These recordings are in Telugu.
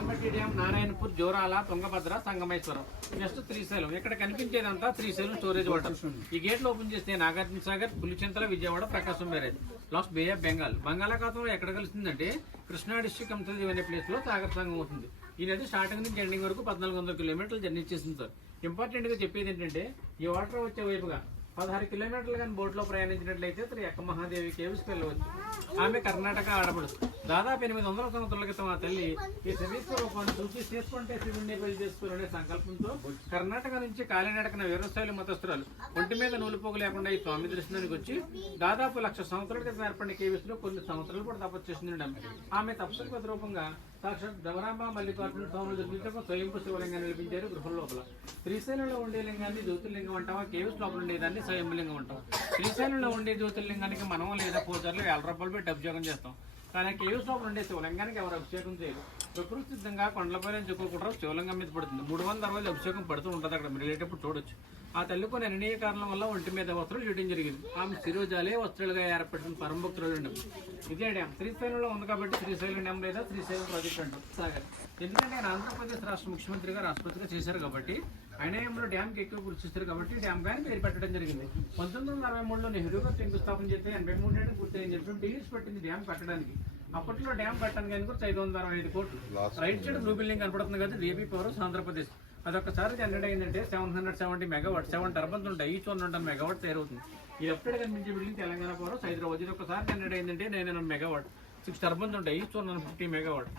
Committee dam Narayanpur Jurala Tungabhadra Sangameswaram. Next Srisailam ఇక్కడ కనిపించేదంతా శ్రీశైలం స్టోరేజ్ వాటర్. ఈ గేట్లు ఓపెన్ చేస్తే Nagarjuna Sagar Pulichintala Vijayawada Prakasam barrage. Last bay of Bengal బంగాళాఖాతంలో ఎక్కడ కలిసిందంటే కృష్ణా డిస్టిక్ అంతది అనే ప్లేస్లో సాగర్ సంఘం అవుతుంది. ఈ నది స్టార్టింగ్ నుంచి ఎండింగ్ వరకు పద్నాలుగు వందల కిలోమీటర్లు జర్నీ చేసింది సార్. ఇంపార్టెంట్గా చెప్పేది ఏంటంటే ఈ వాటర్ వచ్చే వైపుగా పదహారు కిలోమీటర్లు కానీ బోట్లో ప్రయాణించినట్లయితే శ్రీ అక్క మహాదేవి కేవ్స్కి వెళ్ళవచ్చు ఆమె కర్ణాటక ఆడపడు దాదాపు ఎనిమిది వందల సంవత్సరాల క్రితం ఆ తల్లి ఈ శనీశ్వర రూపాన్ని చూసి చేసుకుంటే శివుణ్ణి పెళ్ళి చేసుకోవాలనే సంకల్పంతో కర్ణాటక నుంచి కాలినడకన వీరశైలి మతస్థురాలు ఒంటి మీద నూలుపోగు లేకుండా ఈ స్వామి దర్శనానికి వచ్చి దాదాపు లక్ష సంవత్సరాల క్రితం ఏర్పడిన కేవ్స్లో కొన్ని సంవత్సరాలు కూడా తపస్సు చేసింది ఆమె. ఆమె తపస్సుకు ప్రతిరూపంగా సాక్షాత్ దమరాంబ మల్లికార్జున స్వాములు దర్శించక స్వయంపు శివలింగాన్ని నిలిపించారు గృహం లోపల. శ్రీశైలంలో ఉండే లింగాన్ని జ్యోతిర్లింగం అంటావా కేవ్స్ లోపల ఉండేదాన్ని స్వయంలింగం అంటాం శ్రీశైలంలో ఉండే జ్యోతిర్లింగానికి మనం లేదా పూజారులు వేల రూపాయలు పెట్టి అభిషేకం చేస్తాం. కానీ కేవ్స్ లోపల ఉండే శివలింగానికి ఎవరు అభిషేకం చేయరు. ప్రకృతి సిద్ధంగా కొండలపైన చెక్కుకుంటారు శివలింగం మీద పడుతుంది. మూడు వందల రోజులు అభిషేకం పడుతూ ఉంటుంది అక్కడ. మీరు వెళ్ళేటప్పుడు చూడొచ్చు. ఆ తల్లి కొన్ని నిర్ణయ కారణం వల్ల ఒంటి మీద వస్త్రాలు చేయడం జరిగింది. ఆమె శిరోజాలే వస్త్రాలుగా ఏర్పడిన పరమభక్తులు డ్యామ్ ఇదే డ్యామ్ శ్రీశైలంలో ఉంది కాబట్టి శ్రీశైలం డ్యామ్ లేదా శ్రీశైలం ప్రాజెక్ట్ అంటారు. సాగర్. ఎందుకంటే ఆయన ఆంధ్రప్రదేశ్ రాష్ట్ర ముఖ్యమంత్రిగా రాష్ట్రపతిగా చేశారు కాబట్టి ఆయన ఏమో డ్యామ్కి ఎక్కువ కృషి చేస్తారు కాబట్టి డ్యామ్ కానీ పేరు పెట్టడం జరిగింది. పంతొమ్మిది వందల అరవై మూడులో నెహ్రూ గారు శంకుస్థాపన చేస్తే ఎనభై మూడు ఏళ్ళు పూర్తయింది చెప్పి డిగ్రీస్ పెట్టింది డ్యామ్ కట్టడానికి అప్పట్లో డ్యామ్ కట్టడానికి కూడా ఐదు వందల అరవై ఐదు కోట్లు. రైట్ సైడ్ బ్లూ బిల్డింగ్ కనపడుతుంది కదా ఏపీ పవర్ ఆంధ్రప్రదేశ్. అదొకసారి జనరేట్ అయిందంటే seven hundred seventy megawatt seven turbines ఉంటాయి. ఈచ్ వన్ హండ్రెడ్ మెగావాట్ తయారవుతుంది. ఈ లెఫ్ట్ సైడ్ కనిపించే బిల్డింగ్ తెలంగాణ పవర్ హైదరాబాద్. ఇది ఒకసారి జనరేట్ అయిందంటే nine hundred megawatt. Six turbines ఉంటాయి. Each one hundred fifty megawatt.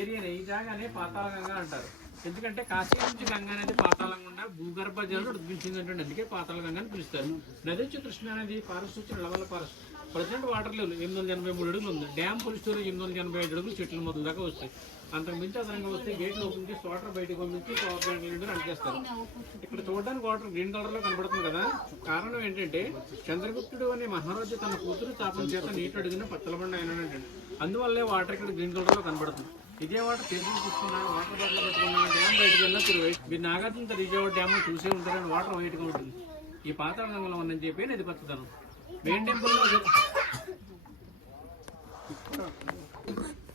ఏరియాని ఈ జాగానే పాతాళగంగా అంటారు. ఎందుకంటే కాశీ నుంచి గంగా నది పాతాళం గుండా భూగర్భ జలం ఉద్భించిందంటే అందుకే పాతాళ గంగ అని పిలుస్తారు. నది వచ్చి కృష్ణా అనేది ఫారెస్ట్ వచ్చి Nallamala forest. Present water level ఎనిమిది వందల ఎనభై మూడు అడుగులు ఉంది. డ్యామ్ ఫుల్ స్టోరేజ్ ఎనిమిది వందల ఎనభై ఐదు అడుగులు చెట్ల మొదలు దాకా వస్తాయి. అంతకు మించి అదనంగా వస్తే గేట్లు ఓపెన్ చేసి వాటర్ బయటకు పంపించి పవర్ ప్లాంట్ నుండి రన్ ఇక్కడ చూడడానికి వాటర్ గ్రీన్ కలర్లో కనబడుతుంది కదా. కారణం ఏంటంటే చంద్రగుప్తుడు అనే మహారాజు తన కూతురు చాపం చేత నీటి అడిగిన పచ్చలబండ అయినాడంటే అందువల్లే వాటర్ ఇక్కడ గ్రీన్ కలర్లో కనబడుతుంది. విజయవాడ వాటర్ చేతులు వాటర్ బాటిల్ పెట్టుకున్నా డ్యామ్ బయటకు వెళ్ళినా తిరిగి మీరు నాగార్జున విజయవాడ డ్యామ్ చూసే ఉంటారని వాటర్ వైట్గా ఉంటుంది. ఈ పాతాళ గంగలో ఉందని చెప్పి నేను పచ్చదనం మెయిన్ టెంపుల్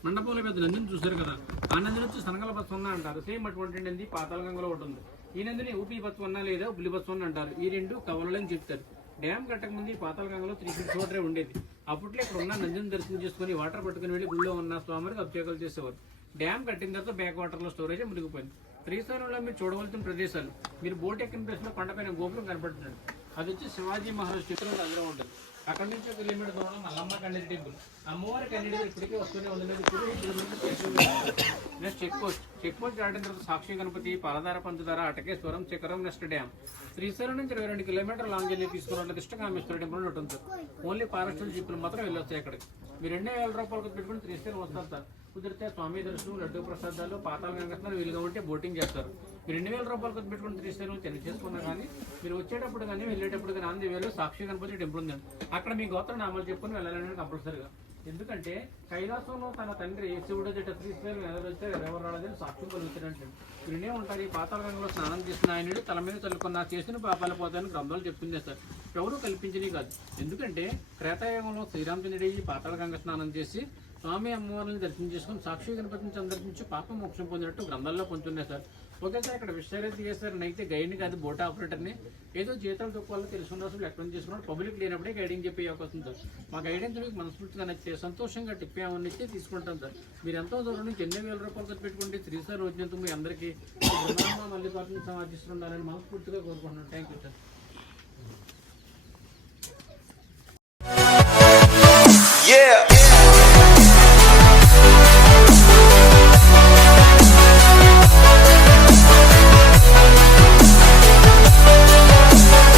మండపంలో పెద్ద నందిని చూశారు కదా. ఆ నంది నుంచి సనగల బస్వన్న అంటారు. సేమ్ అటువంటి నంది పాతాళ గంగలో ఉంటుంది. ఈ నందిని ఊపి బస్వన్న లేదా ఉబ్బిలి బస్వన్న అంటారు. ఈ రెండు కవలలని చెప్తారు. డ్యామ్ కట్టక ముందు ఈ గంగలో త్రీ ఫీట్ వాటరే ఉండేది. అప్పట్లో ఇక్కడ ఉన్న నందిని దర్శనం చేసుకుని వాటర్ పట్టుకుని వెళ్ళి గుళ్ళో ఉన్న స్వామికి అభిషేకాలు చేసేవారు. డ్యామ్ కట్టిన తర్వాత బ్యాక్ వాటర్లో స్టోరేజ్ మునిగిపోయింది. శ్రీశైలంలో మీరు చూడవలసిన ప్రదేశాలు. మీరు బోట్ ఎక్కిన ప్లేస్లో కొండపైన గోపురం కనపడుతుంది. అది వచ్చి శివాజీ మహారాజ్ చిత్రంలో అందులో ఉంటుంది అక్కడ నుంచి ఒక కిలోమీటర్ దూరంలో మల్లమ్మ కన్నెడి టెంపుల్ అమ్మవారి కన్నెడి ఇప్పటికే వస్తూనే ఉంది. ఇప్పుడు next check post check post దాటిన తర్వాత సాక్షి గణపతి పాలధార పంచదార అటకేశ్వరం చక్రం నెక్స్ట్ డ్యామ్. శ్రీశైలం నుంచి ఇరవై రెండు కిలోమీటర్ లాంగ్ జర్నీ తీసుకున్నట్లు కృష్ణకామేశ్వర టెంపుల్ ఉంటుంది. సార్ ఓన్లీ ఫారెస్ట్ జీపులు మాత్రం వెళ్ళొస్తాయి అక్కడికి. మీరు రెండే వేల రూపాయలు పెట్టుకుని శ్రీశైలం వస్తారు సార్. కుదిరితే స్వామి దర్శనం లడ్డు ప్రసాదాలు పాతాల గంగస్నాలు వీలుగా ఉంటే బోటింగ్ చేస్తారు. మీరు రెండు వేల రూపాయలకు పెట్టుకుని శ్రీశైలం తిని చేసుకున్నా కానీ మీరు వచ్చేటప్పుడు కానీ వెళ్ళేటప్పుడు కానీ ఆంధ్ర వేలు సాక్షి గణపతి టెంపుల్ ఉంది. అక్కడ మీ గోత్ర నామాలు చెప్పుకుని వెళ్ళాలని కంపల్సరీగా ఎందుకంటే కైలాసంలో తన తండ్రి శివుడు జట శ్రీశైలం ఎవరు ఎవరు రాలేదని సాక్ష్యం కలుగుతున్నట్టు. వినే ఉంటారు. ఈ పాతాళంలో స్నానం చేసిన ఆయన తల మీద చల్లుకున్న చేసిన పాపాలు పోతాయని గ్రంథాలు చెప్తుంది సార్. ఎవరు కల్పించినవి కాదు. ఎందుకంటే త్రేతాయుగంలో శ్రీరామచంద్రుడి ఈ పాతాళ గంగ స్నానం చేసి స్వామి అమ్మవారిని దర్శనం చేసుకుని సాక్షి గణపతిని సందర్శించి పాప మోక్షం పొందినట్టు గ్రంథాల్లో పొందుతున్నాయి సార్. ఓకే సార్ ఇక్కడ విషయాలైతే చేస్తారని అయితే గైడ్ని కాదు బోట్ ఆపరేటర్ని ఏదో జీతాలు తక్కువ తెలుసుకున్న అసలు ఎక్కడ చేసుకున్నాడు పబ్లిక్ లేనప్పుడే గైడింగ్ చెప్పే అవకాశం సార్. మా గైడెన్స్ మీకు మనస్ఫూర్తిగా నచ్చితే సంతోషంగా టిప్ ఏమని ఇచ్చి తీసుకుంటాం సార్. మీరు ఎంతో దూరం నుంచి ఎన్ని వేల రూపాయలు ఖర్చు పెట్టుకుంటే త్రీ సార్ వచ్చినందుకు మీ అందరికీ మళ్ళీ పార్టీ సమాధిస్తుండాలని మనస్ఫూర్తిగా కోరుకుంటున్నాను థ్యాంక్ యూ సార్